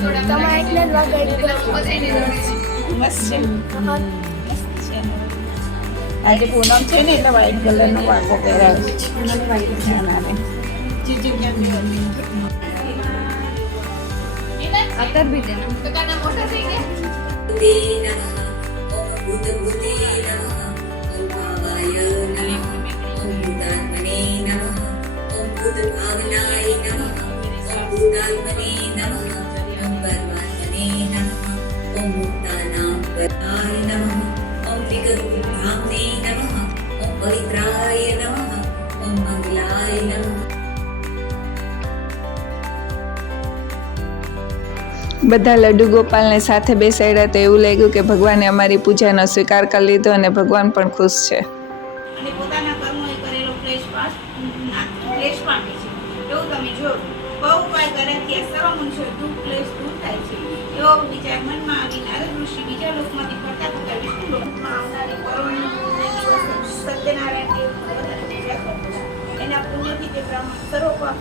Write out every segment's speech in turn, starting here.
તમારે એટલે જ મસ્ત છે. આજે પૂનમ છે ને એટલે વ્હાઈટ કલરનો વાઘો પહેરાવ્યો છે. અત્યારે બી દેના તો કાના મોટા થઈ ગયા. બધા લડ્ડુ ગોપાલને સાથે બેસાડ્યા તો એવું લાગ્યું કે ભગવાને અમારી પૂજાનો સ્વીકાર કરી લીધો અને ભગવાન પણ ખુશ છે. અને પોતાના કર્મોએ કરેલો ક્લેશ પામે છે. એવું તમે જો બહુ ઉપાય કરવાથી સર્વ મનુષ્ય દુઃખ ક્લેશ દૂર થાય છે. એવો વિચાર મનમાં આવી નારદ ઋષિ બીજા લોકમાંથી ફરતા ફરતા વિષ્ણુ લોકમાં આવનારી કરુણ સત્યનારાયણ દેવ પૂજા કરતા. એના પુણ્યથી તે બ્રાહ્મણ સર્વ પાપ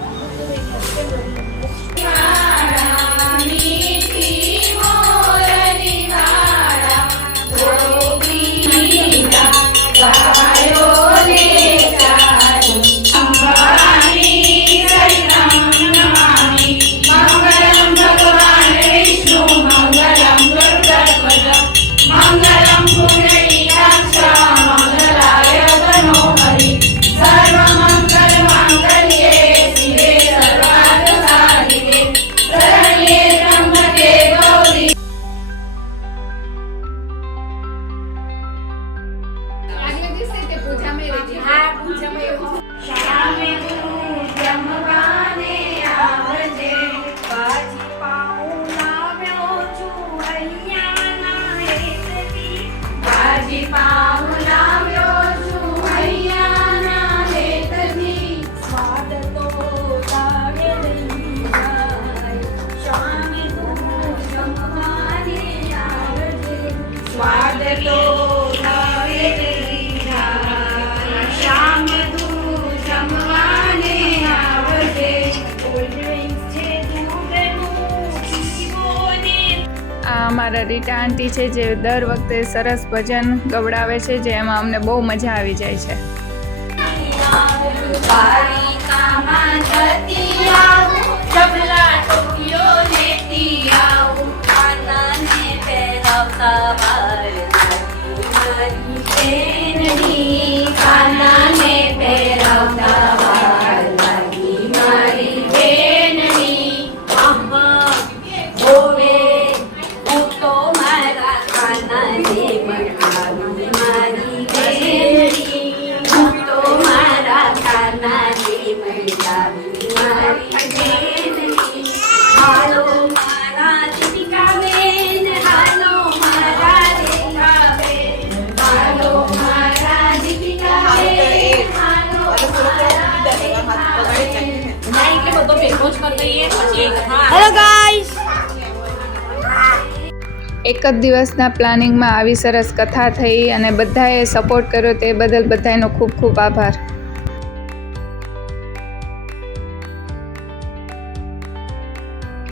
અમારા રીટા આંટી છે જે દર વખતે સરસ ભજન ગવડાવે છે જે એમાં અમને બહુ મજા આવી જાય છે. હેલો ગાઈસ, એક જ દિવસના પ્લાનિંગમાં આવી સરસ કથા થઈ અને બધાએ સપોર્ટ કર્યો તે બદલ બધાનો ખૂબ ખૂબ આભાર.